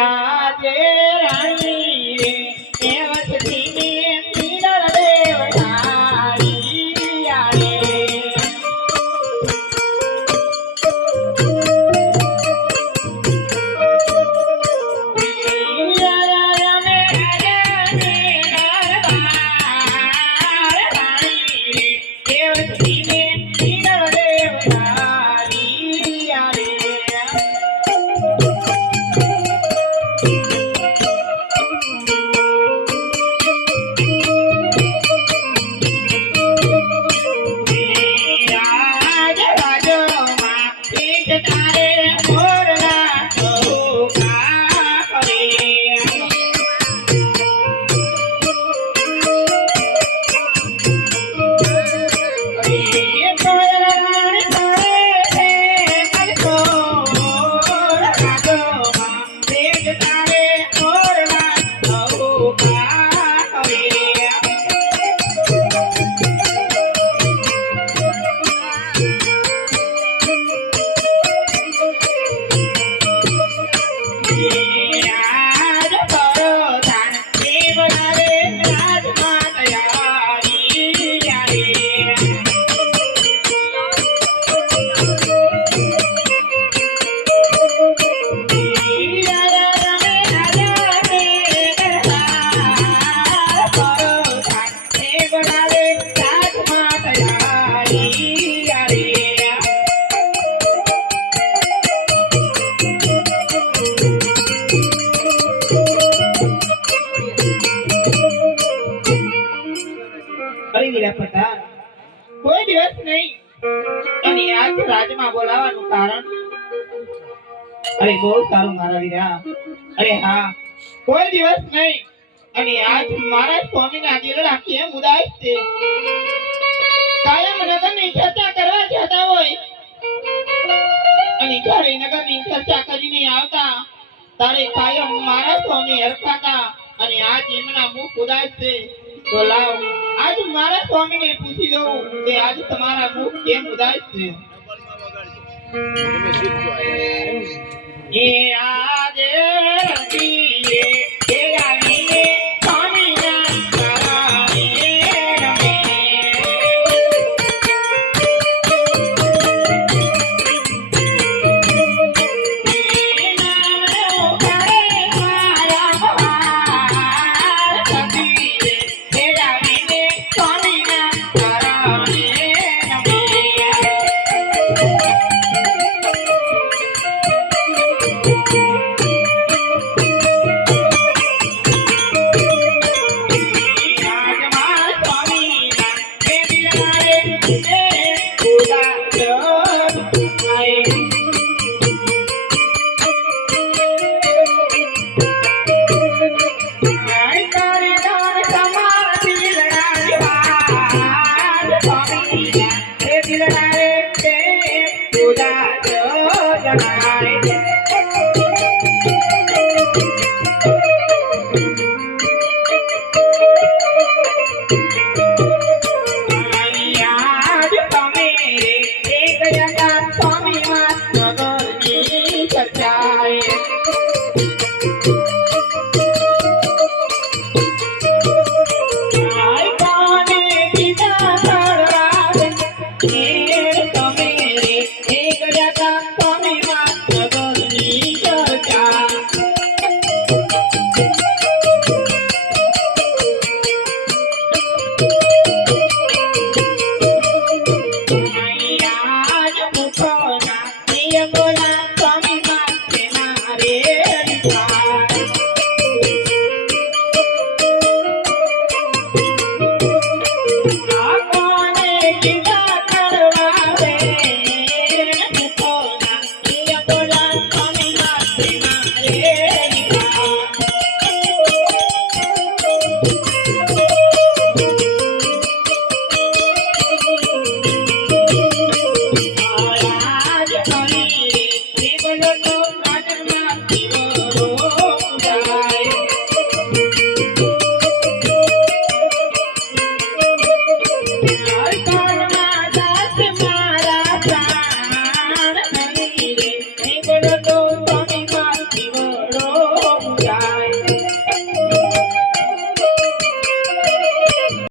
આજે રાણી દેવથી પીડર દેવતારી આરે કોઈ દિવસ નહીં અને આજ રાજમાં બોલાવાનું કારણ અરે બહુ સારું મારા વીરા અરે હા કોઈ દિવસ નહીં અને આજ મારા સ્વામીના દિલડા કેમ ઉદાસ છે કાયમ નગરની ચર્ચા કરવા જતા હોય અને જ્યારે નગરની ચર્ચા કરીને આવતા તારે કાયમ મારા સ્વામી હરખાતા અને આજ એમના મુખ ઉદાસ છે તો લાવ આજ મારા સ્વામીને પૂછી દઉં કે આજ તમારા મુખ કેમ ઉદાસ છે એ આજે રતીએ એ આવીને સ્વામીના કરાવીએ રમે